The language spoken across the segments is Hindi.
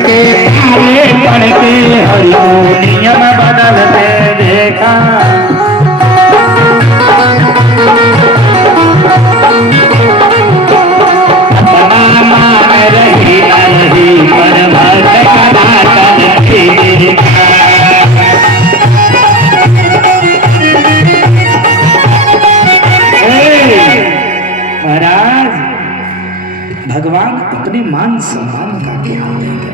के आले पढ़ के हरिओ नियम बदलते देखा। अपना मान रही न रही पर भक्त कदाचन देखा। महाराज भगवान अपने मान सम्मान का ध्यान देते,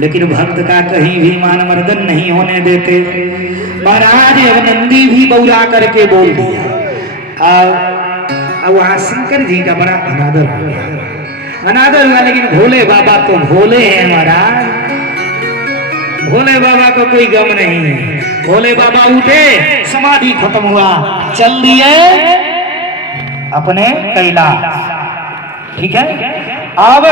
लेकिन भक्त का कहीं भी मान मर्दन नहीं होने देते। महाराज अब नंदी भी बौला करके बोल दिया। वहां शंकर जी का बड़ा अनादर हुआ, अनादर हुआ। लेकिन भोले बाबा तो भोले हैं महाराज, भोले बाबा को कोई गम नहीं है। भोले बाबा उठे, समाधि खत्म हुआ, चल दिए अपने कैलाश। ठीक है। अब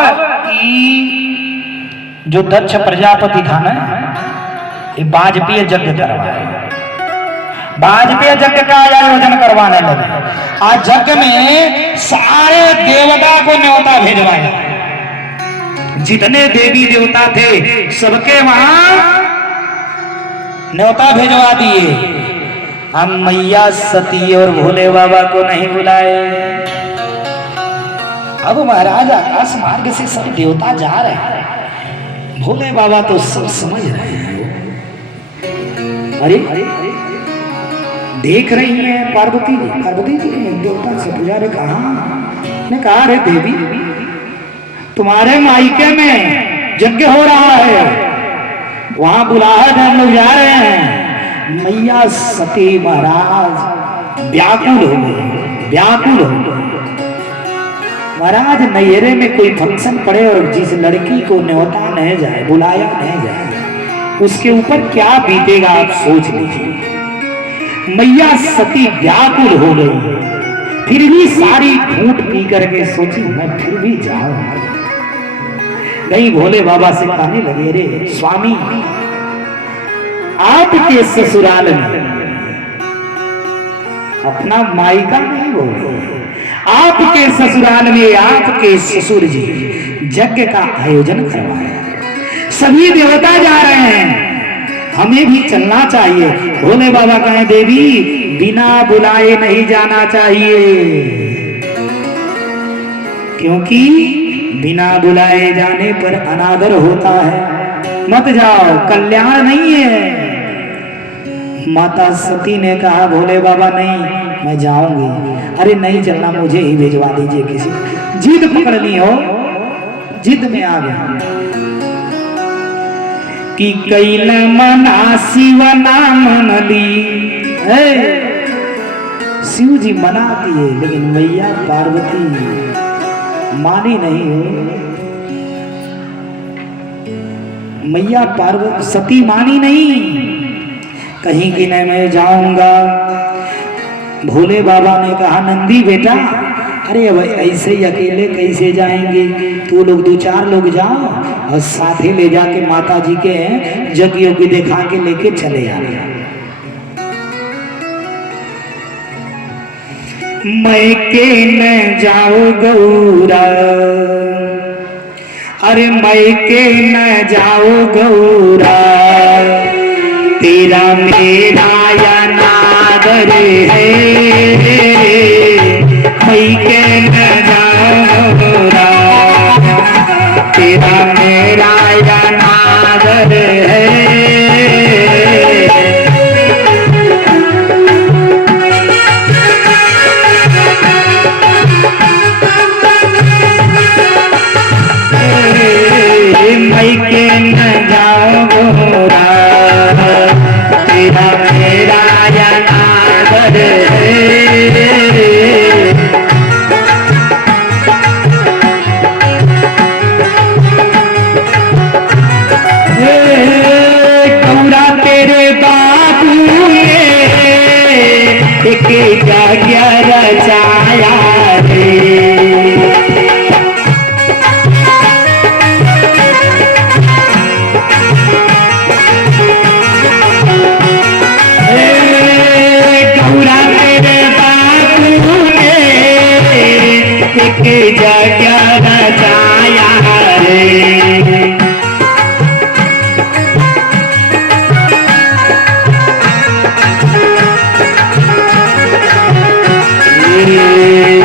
जो दक्ष प्रजापति था ना, ये वाजपेयी यज्ञ करवाए, वाजपेयी यज्ञ का आयोजन करवाने लगे। आज यज्ञ में सारे देवता को न्योता भेजवाया, जितने देवी देवता थे सबके वहां न्योता भेजवा दिए। हम मैया सती और भोले बाबा को नहीं बुलाए। अब महाराज आकाश मार्ग से सब देवता जा रहे हैं, भोले बाबा तो सब समझ रहे हैं। अरे देख रही है पार्वती जी, पार्वती जी देवता से पूजा रे कहा, ने कहा रे देवी तुम्हारे मायके में यज्ञ हो रहा है, वहां बुलाहट हम लोग जा रहे हैं। मैया सती महाराज व्याकुल हो गए, व्याकुल हो गए। महाराज नैहरे में कोई फंक्शन पड़े और जिस लड़की को न्योता नहीं जाए, बुलाया नहीं जाए, उसके ऊपर क्या बीतेगा आप सोच लीजिए। मैया सती व्याकुल हो गई, फिर भी सारी घूंट पी करके सोची मैं फिर भी जाऊं। गई भोले बाबा से कहने लगे, रे स्वामी आपके ससुराल में, अपना मायका नहीं बोले, आपके ससुराल में आपके ससुर जी यज्ञ का आयोजन करवाया, सभी देवता जा रहे हैं, हमें भी चलना चाहिए। भोले बाबा कहें देवी बिना बुलाए नहीं जाना चाहिए, क्योंकि बिना बुलाए जाने पर अनादर होता है, मत जाओ, कल्याण नहीं है। माता सती ने कहा भोले बाबा नहीं मैं जाऊंगी। अरे नहीं चलना, मुझे ही भिजवा दीजिए किसी। जिद पकड़ ली हो, जिद में आ गया कि कैल मना शिव ना मनली। शिव जी मना किए लेकिन मैया पार्वती मानी नहीं हो, मैया पार्वती सती मानी नहीं, कहीं कि नहीं मैं जाऊंगा। भोले बाबा ने कहा नंदी बेटा, अरे भाई ऐसे ही अकेले कैसे जाएंगे, तू लोग 2-4 लोग जाओ और साथे ले जाके माता जी के यज्ञ योग्य दिखा के लेके चले आ रहे। मैं के न जाओ गौरा, अरे मैं के न जाओ गौरा, तेरा मेरा या नादर है, मैं के न जाओ गौरा, तेरा मेरा या नादर है। मैं के न जाओ गौरा, तेरा मेरा या नादर है। गौरा तेरे बाबू ने एक यज्ञ रचाया रे, यज्ञ रचाया रे।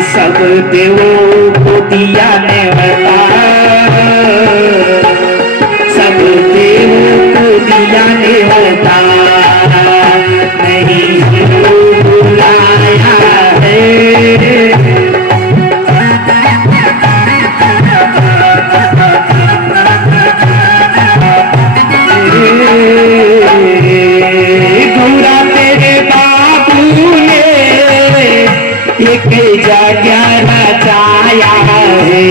सब देवों को दिया नेवता, सब देवों को दिया नेवता, नहीं हमको बुलाया है। गौरा तेरे बाबू ने एक जगह रचाया है,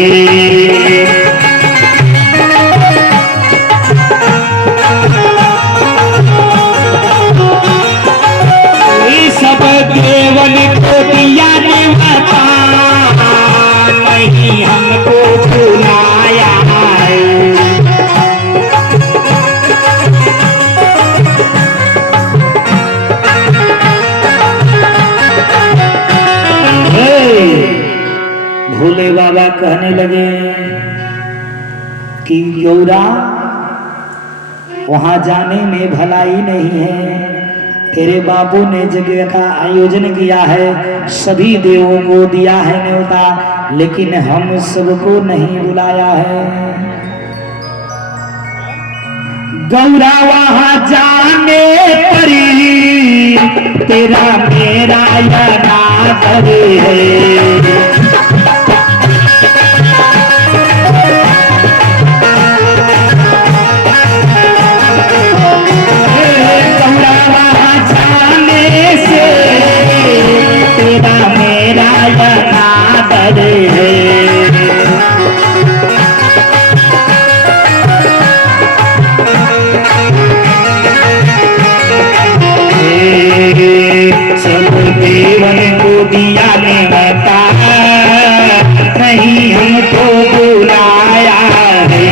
सब देवन को दिया नेवता, नहीं हमको बुलाया है। भोले बाबा कहने लगे कि गौरा वहां जाने में भलाई नहीं है, तेरे बाबू ने जगह का आयोजन किया है, सभी देवों को दिया है न्योता, लेकिन हम सबको नहीं बुलाया है। गौरा वहां जाने पर तेरा मेरा अनादर है, तेरा मेरा अनादर है। सब देवन को दिया नेवता, नहीं हमको बुलाया है।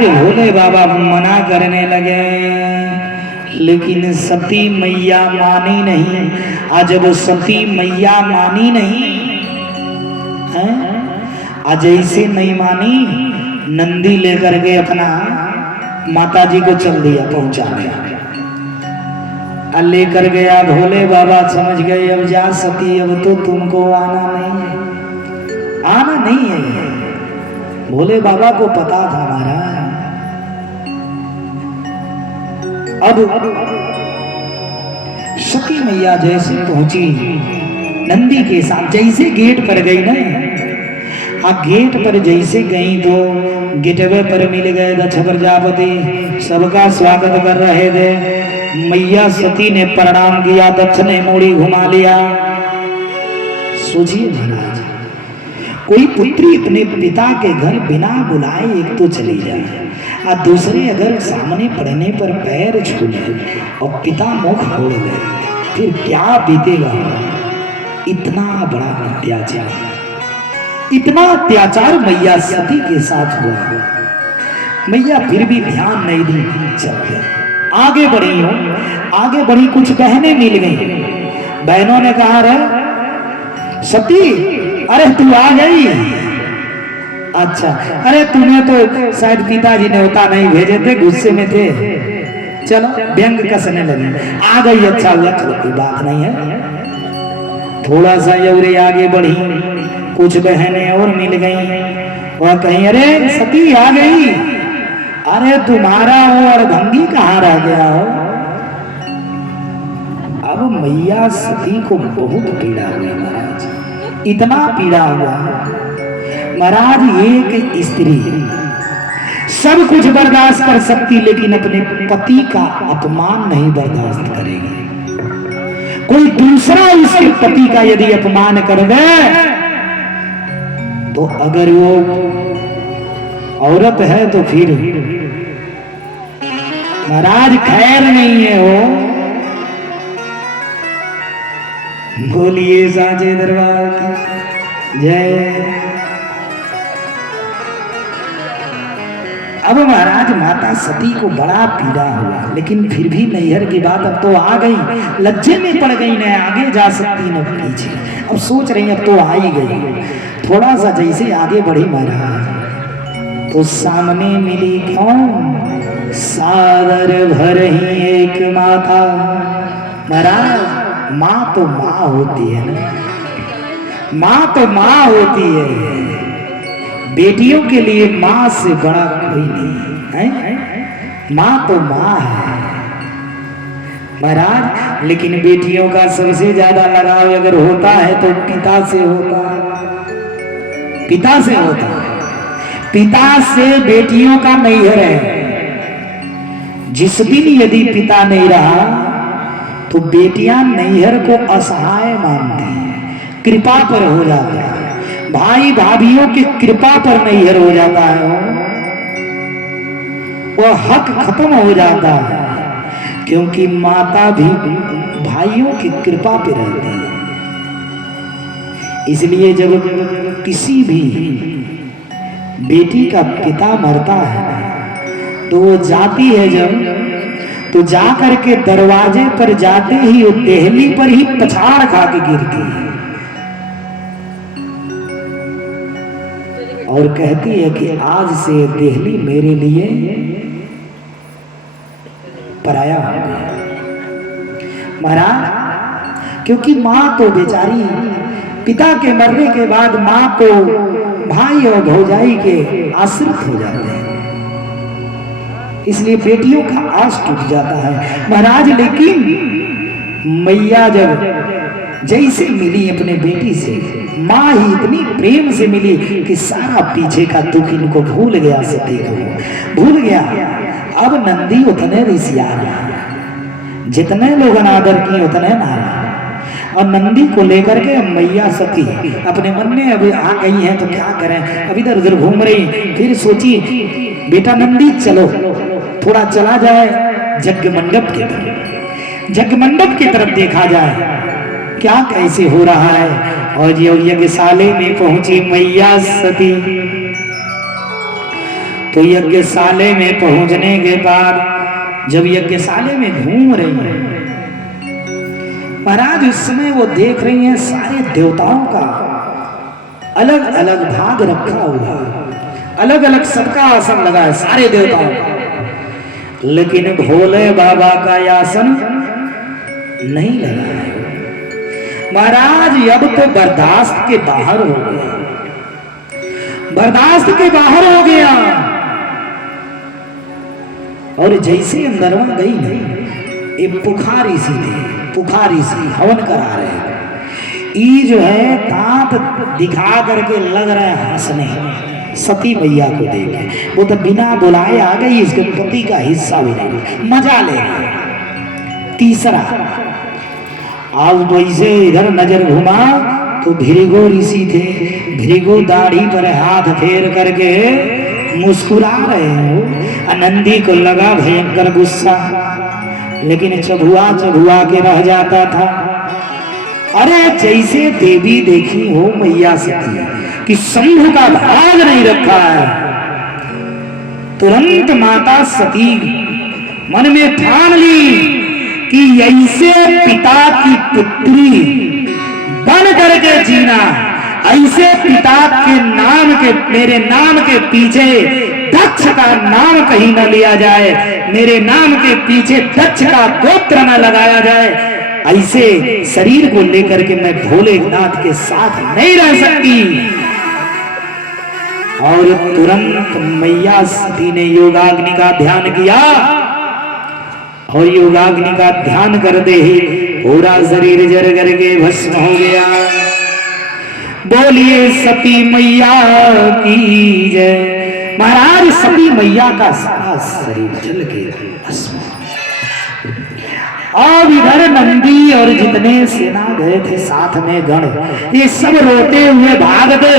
भोले बाबा मना करने लगे, लेकिन सती मैया मानी नहीं। आज जब सती मैया मानी नहीं है, आज ऐसे नहीं मानी, नंदी लेकर के अपना माता जी को चल दिया पहुंचाने, लेकर गया। भोले बाबा समझ गए अब जा सती, अब तो तुमको आना नहीं है, आना नहीं है। भोले बाबा को पता था महाराज। अब सती मैया जैसे पहुंची नंदी के साथ, जैसे गेट पर गई ना, गेट पर जैसे गई तो गेटवे पर मिल गए दक्ष प्रजापति, सबका स्वागत कर रहे थे। मैया सती ने प्रणाम किया, दक्ष ने मोड़ी घुमा लिया। सोचिए महाराज, कोई पुत्री अपने पिता के घर बिना बुलाए एक तो चली जाए, और दूसरे अगर सामने पड़ने पर पैर छू ले और पिता मुख मोड़ ले, फिर क्या बीतेगा। इतना बड़ा अत्याचार, इतना अत्याचार मैया सती के साथ हुआ। मैया फिर भी ध्यान नहीं दी, चल गए। आगे बढ़ी हो, आगे बढ़ी, कुछ बहनें मिल गई। बहनों ने कहा रे सती, अरे तू आ गई, अच्छा, अरे तुम्हें तो शायद पिताजी ने होता नहीं भेजे थे, गुस्से में थे, चलो व्यंग कसने लगे। आ गई, अच्छा हुआ, चलो कोई बात नहीं है। थोड़ा सा यौरे आगे बढ़ी, कुछ बहनें और मिल गई। वह कहीं अरे सती आ गई, अरे तुम्हारा वो अड़भंगी कहाँ रह गया हो। अब मैया सती को बहुत पीड़ा हुई महाराज, इतना पीड़ा हुआ महाराज। एक स्त्री सब कुछ बर्दाश्त कर सकती, लेकिन अपने पति का अपमान नहीं बर्दाश्त करेगी। कोई दूसरा इसके पति का यदि अपमान कर दे, तो अगर वो औरत है तो फिर महाराज खैर नहीं है। वो बोलिए साचे दरबार की जय। अब महाराज माता सती को बड़ा पीड़ा हुआ, लेकिन फिर भी नैहर की बात अब तो आ गई, लज्जे में पड़ गई, न आगे जा सकती न पीछे। अब सोच रही अब तो आ ही गई। थोड़ा सा जैसे आगे बढ़ी महाराज, तो सामने मिली कौन? सागर भर ही एक माता। महाराज माँ तो माँ होती है ना, माँ तो माँ होती है। बेटियों के लिए माँ से बड़ा कोई नहीं है, माँ तो माँ है महाराज। लेकिन बेटियों का सबसे ज्यादा लगाव अगर होता है तो पिता से होता है, पिता से होता है। पिता से बेटियों का नैहर है। जिस दिन यदि पिता नहीं रहा तो बेटियां नैहर को असहाय मानती हैं, कृपा पर हो जाता है। भाई भाभीियों की कृपा पर नैहर हो जाता है, वो हक खत्म हो जाता है। क्योंकि माता भी भाइयों की कृपा पे रहती है। इसलिए जब किसी भी बेटी का पिता मरता है तो वो जाती है जब, तो जा करके दरवाजे पर जाते ही वो देहली पर ही पछाड़ खा के गिरती है और कहती है कि आज से देहली मेरे लिए पराया हो गया। महाराज क्योंकि माँ तो बेचारी पिता के मरने के बाद माँ को भाई और भौजाई के आश्रित हो जाते हैं, इसलिए बेटियों का आस टूट जाता है महाराज। लेकिन मैया जब जैसे मिली अपने बेटी से, माँ ही इतनी प्रेम से मिली कि सारा पीछे का दुख इनको भूल गया, सती को भूल गया। अब नंदी उतने ऋषियार, जितने लोग अनादर किए उतने नाराज। और नंदी को लेकर के मैया सती अपने मन में अभी आ गई हैं तो क्या करें, अभी इधर उधर घूम रही। फिर सोची बेटा नंदी चलो थोड़ा चला जाए यज्ञ मंडप की तरफ, यज्ञ मंडप की तरफ देखा जाए क्या कैसे हो रहा है। और यज्ञशाले में पहुंची मैया सती। तो यज्ञशाले में पहुंचने के बाद जब यज्ञशाले में घूम रही है महाराज, उस समय वो देख रही हैं सारे देवताओं का अलग अलग भाग रखा हुआ, अलग अलग सबका आसन लगा है सारे देवताओं का, लेकिन भोले बाबा का आसन नहीं लगा है महाराज। अब तो बर्दाश्त के बाहर हो गया, बर्दाश्त के बाहर हो गया। और जैसे अंदर गई नहीं, एक पुखारी सी थी, पुखारी सी हवन करा रहे। ई जो है दांत दिखा करके लग रहा है हंसने सती मैया को देखे। वो तो बिना बुलाए आ गई, इसके पति का हिस्सा भी नहीं, मजा ले गई। तीसरा आज वैसे इधर नजर घुमा तो भृगु ऋषि थे। भृगु दाढ़ी पर हाथ फेर करके मुस्कुरा रहे हो। नंदी को लगा भयंकर गुस्सा, लेकिन चबुआ चबुआ के रह जाता था। अरे जैसे देवी देखी हो मैया सती कि शंभु का भाग नहीं रखा है, तुरंत माता सती मन में ठान ली कि ऐसे पिता की पुत्री बन करके जीना, ऐसे पिता के नाम के, मेरे नाम के पीछे दक्ष का नाम कहीं न लिया जाए, मेरे नाम के पीछे दक्ष का गोत्र न लगाया जाए। ऐसे शरीर को लेकर के मैं भोलेनाथ के साथ नहीं रह सकती। और तुरंत मैया सती ने योगाग्नि का ध्यान किया और योगाग्नि का ध्यान करते ही पूरा शरीर जर करके भस्म हो गया। बोलिए सती मैया की जय। महाराज सती मैया का सारा शरीर जल के भस्म। अब इधर नंदी और जितने सेना गए थे साथ में गण, ये सब रोते हुए भागते